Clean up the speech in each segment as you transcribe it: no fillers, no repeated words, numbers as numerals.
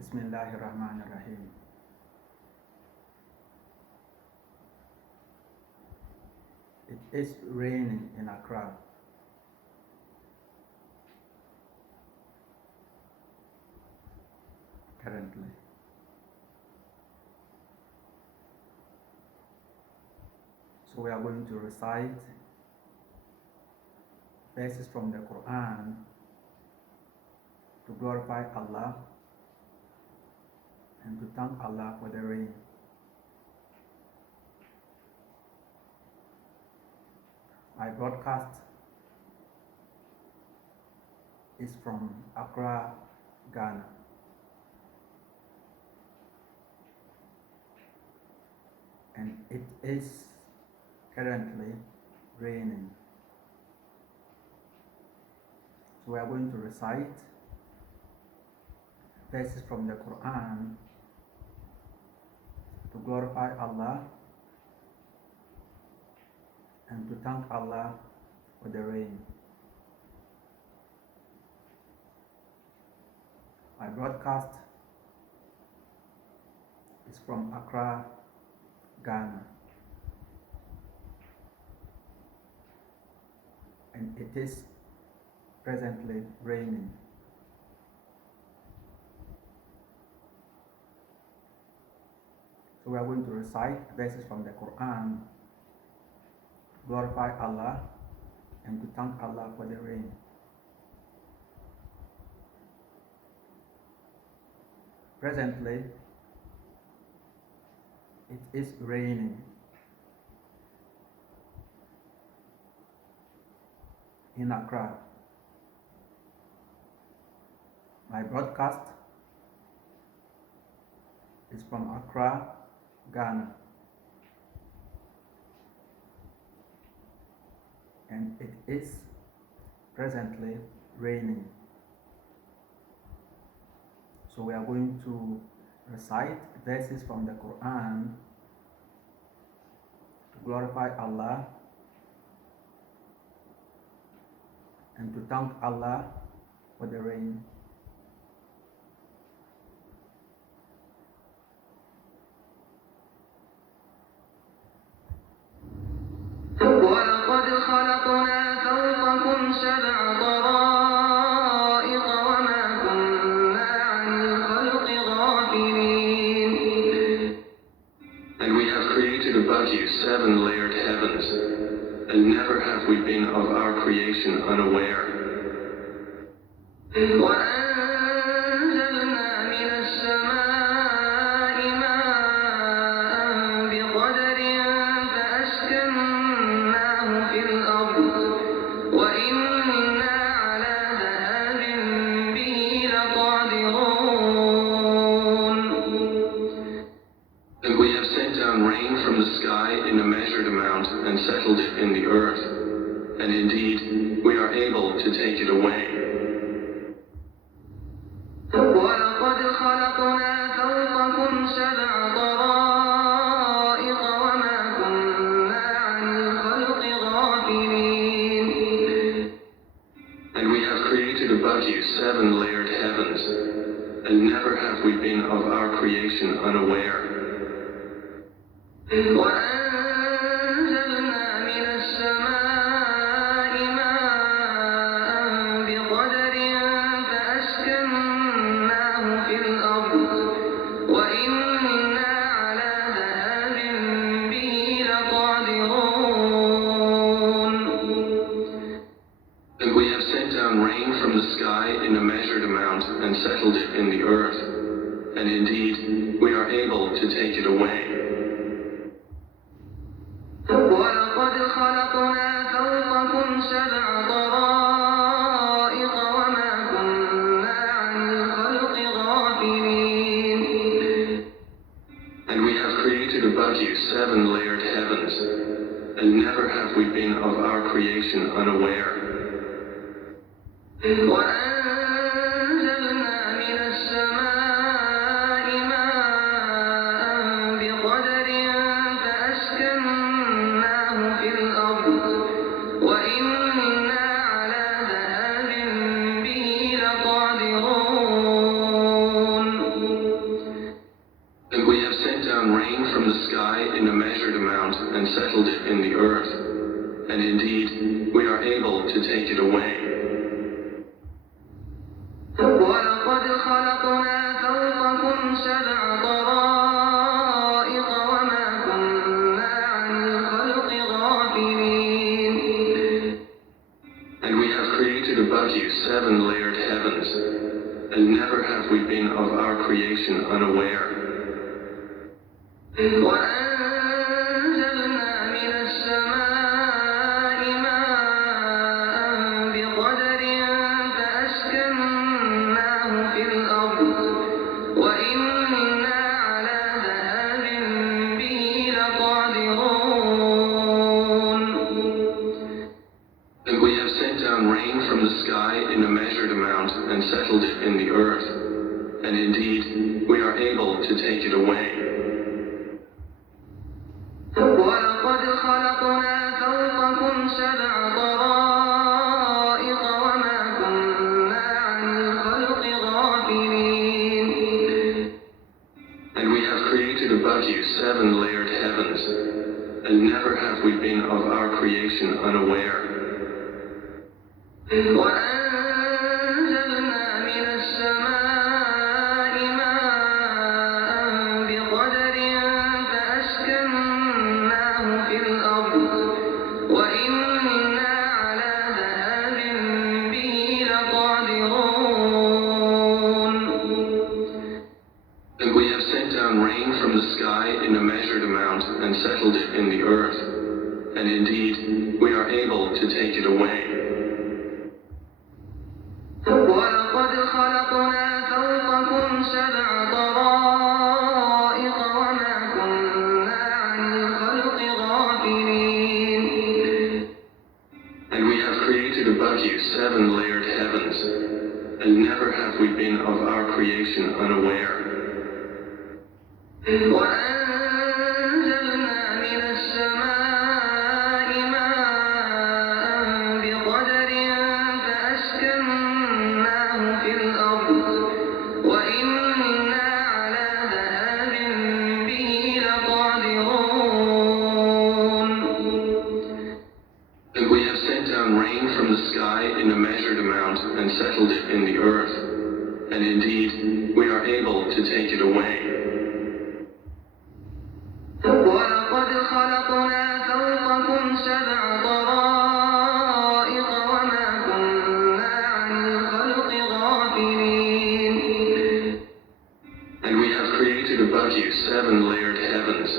Bismillahirrahmanirrahim. It is raining in Accra. Currently. So we are going to recite verses from the Qur'an to glorify Allah and to thank Allah for the rain. My broadcast is from Accra, Ghana. And it is currently raining. So we are going to recite verses from the Quran to glorify Allah and to thank Allah for the rain. My broadcast is from Accra, Ghana, and it is presently raining. So we are going to recite verses from the Quran, glorify Allah and to thank Allah for the rain. Presently, it is raining in Accra. My broadcast is from Accra, Ghana, and it is presently raining. So we are going to recite verses from the Quran to glorify Allah and to thank Allah for the rain. وَلَقَدْ خَلَقْنَا فَوْقَكُمْ سَبْعَ طَرَائِقَ وَمَا كُنَّا عَنِ الْخَلْقِ غَافِلِينَ. And we have created above you 7 layered heavens, and never have we been of our creation unaware. وَأَنزَلْنَا مِنَ السَّمَاءِ مَاءً بِقَدَرٍ فَأَسْكَنَّاهُ فِي الْأَرْضِ وَإِنَّا عَلَى ذَهَابٍ بِهِ لَقَادِرُونَ. And we have sent down rain from the sky in a measured amount and settled it in the earth, and indeed we are able to take it away. وَلَقَدْ خَلَقْنَا فَوْقَكُمْ سَبْعَ طَرَائِقَ وَمَا كُنَّا عَنِ الْخَلْقِ غَافِلِينَ. And we have created above you 7 layered heavens, and never have we been of our creation unaware. وَأَنزَلْنَا مِنَ السَّمَاءِ مَاءً بِقَدَرٍ فَأَسْكَنَّاهُ فِي الْأَرْضِ وَإِنَّا عَلَى ذَهَابٍ بِهِ لَقَادِرُونَ. And we have sent down rain from the sky in a measured amount and settled it in the earth, and indeed we are able to take it away. وَلَقَدْ خَلَقْنَا فَوْقَكُمْ سَبْعَ طَرَائِقَ وَمَا كُنَّا عَنِ الْخَلْقِ غَافِلِينَ. And we have created above you 7 layered heavens, and never have we been of our creation unaware. وَأَنزَلْنَا مِنَ السَّمَاءِ مَاءً بِقَدَرٍ فَأَسْكَنَّاهُ فِي الْأَرْضِ وَإِنَّا عَلَى ذَهَابٍ بِهِ لَقَادِرُونَ. indeed, we are able to take it away. وَلَقَدْ خَلَقْنَا فَوْقَكُمْ سَبْعَ طَرَائِقَ وَمَا كُنَّا عَنِ الْخَلْقِ غَافِلِينَ. And we have created above you 7 layered heavens, and never have we been of our creation unaware. وَأَنزَلْنَا مِنَ السَّمَاءِ مَاءً بِقَدَرٍ فَأَسْكَنَّاهُ فِي الْأَرْضِ وَإِنَّا عَلَى ذَهَابٍ بِهِ لَقَادِرُونَ. And we have sent down rain from the sky in a measured amount and settled it in the earth. And indeed, we are able to take it away. وَلَقَدْ خَلَقْنَا فَوْقَكُمْ سَبْعَ طَرَائِقَ وَمَا كُنَّا عَنِ الْخَلْقِ غَافِلِينَ. And we have created above you 7 layered heavens, and never have we been of our creation unaware. وَأَنزَلْنَا مِنَ السَّمَاءِ مَاءً بِقَدَرٍ فَأَسْكَنَّاهُ فِي الْأَرْضِ وَإِنَّا عَلَى ذَهَابٍ بِهِ لَقَادِرُونَ. And we have sent down rain from the sky in a measured amount and settled it in the earth. And indeed, we are able to take it away. وَلَقَدْ خَلَقْنَا فَوْقَكُمْ سَبْعَ طَرَائِقَ وَمَا كُنَّا عَنِ الْخَلْقِ غَافِلِينَ. And we have created above you 7 layered heavens, and never have we been of our creation unaware. وَأَنزَلْنَا مِنَ السَّمَاءِ مَاءً بِقَدَرٍ فَأَسْكَنَّاهُ فِي الْأَرْضِ وَإِنَّا عَلَى ذَهَابٍ بِهِ لَقَادِرُونَ. And we have sent down rain from the sky in a measured amount and settled it in the earth. And indeed, we are able to take it away. وَلَقَدْ خَلَقْنَا فَوْقَكُمْ سَبْعَ طَرَائِقَ وَمَا كُنَّا عَنِ الْخَلْقِ غَافِلِينَ. And we have created above you 7 layered heavens,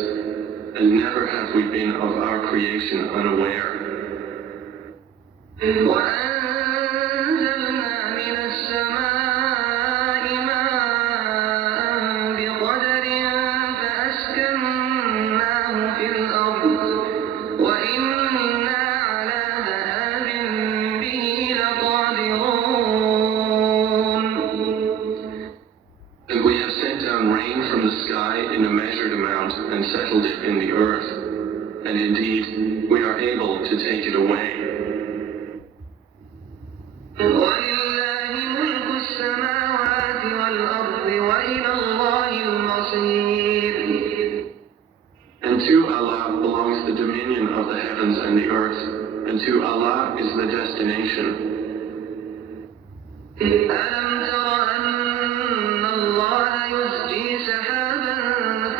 and never have we been of our creation unaware. وَأَنزَلْنَا مِنَ السَّمَاءِ مَاءً بِقَدَرٍ فَأَسْكَنَّاهُ فِي الْأَرْضِ وَإِنَّا عَلَى ذَهَابٍ بِهِ لَقَادِرُونَ. And we have sent down rain from the sky in a measured amount and settled it in the earth. And indeed, we are able to take it away. وَلِلَّهِ مُلْكُ السَّمَاوَاتِ وَالْأَرْضِ وَإِلَى اللَّهِ الْمَصِيرُ. And to Allah belongs the dominion of the heavens and the earth, and to Allah is the destination. أَلَمْ تَرَ أَنَّ اللَّهَ يُزْجِي سَحَابًا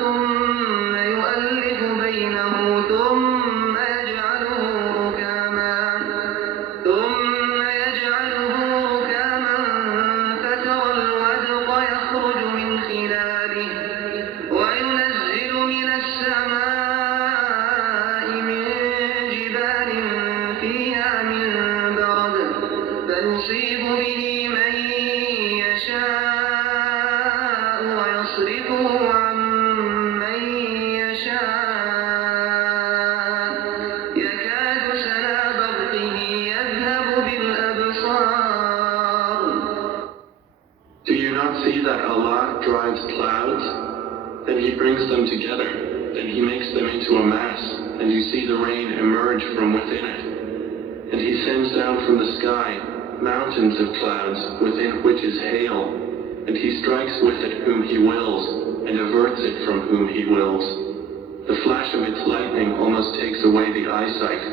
ثُمَّ يُؤَلِّفُ بَيْنَهُ ثُمَّ يَجْعَلُهُ رُكَامًا فَتَرَى الْوَدْقَ يَخْرُجُ مِنْ خِلَالِهِ وَيُنَزِّلُ مِنَ السَّمَاءِ مِنْ جِبَالٍ فِيهَا مِنْ بَرَدٍ فَيُصِيبُ بِهِ مَنْ يَشَاءُ وَيَصْرِفُهُ عَنْ مَنْ يَشَاءُ يَكَادُ سَنَا بَرْقِهِ يَذْهَبُ بِالْأَبْصَارِ. Do you not see that Allah drives clouds? Then He brings them together, then He makes them into a mass, and you see the rain emerge from within it. And He sends down from the sky mountains of clouds within which is hail, and He strikes with it whom He wills, and averts it from whom He wills. The flash of its lightning almost takes away the eyesight.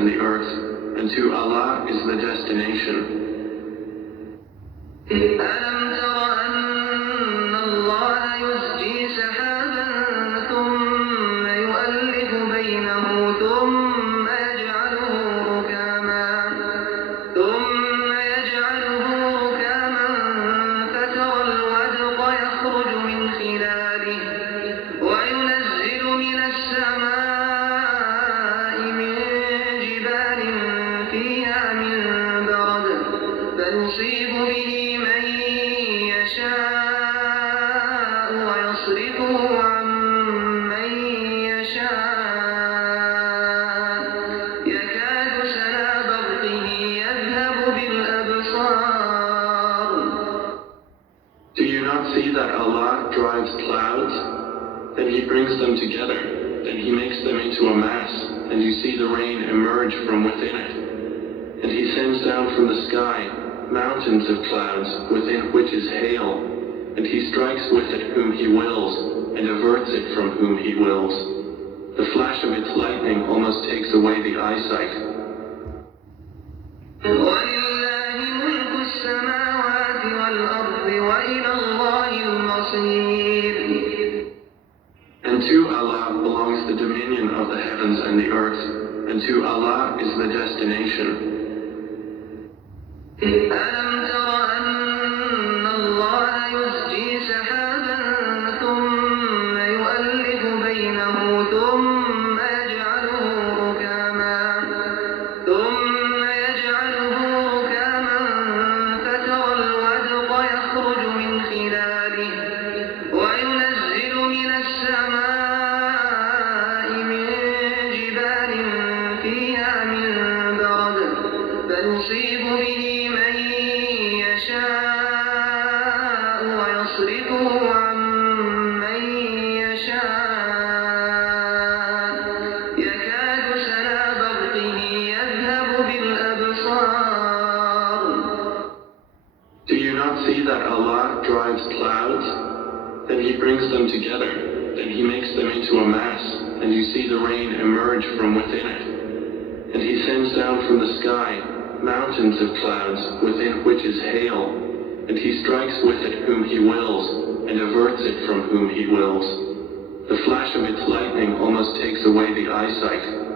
and the earth, and to Allah is the destination. ألم تر أن الله يزجي سحابا ثم يؤلف بينه ثم يجعله ركاما فترى الودق يخرج من خلاله وينزل من السماء من جبال فيها من برد فيصيب به من يشاء ويصرفه عن من يشاء يكاد سنا برقه يذهب بالأبصار. Do you not see that Allah drives clouds? Then He brings them together, then He makes them into a mass, and you see the rain emerge from within it. And He sends down from the sky mountains of clouds within which is hail, and He strikes with it whom He wills, and averts it from whom He wills. The flash of its lightning almost takes away the eyesight. ولله ملك السماوات والأرض وإلى الله المصير. And to Allah belongs the dominion of the heavens and the earth, and to Allah is the destination. ألم تر أن الله يزجي سحابا ثم يؤلف بينه ثم يجعله ركاما فترى الودق يخرج من خلاله وينزل من السماء من جبال فيها من برد فيصيب به من يشاء ويصرفه عن من يشاء يكاد سنا برقه يذهب بالأبصار. Do you not see that Allah drives clouds? Then He brings them together, then He makes them into a mass, and you see the rain emerge from within it. And He sends down from the sky mountains of clouds within which is hail, and He strikes with it whom He wills, and averts it from whom He wills. The flash of its lightning almost takes away the eyesight.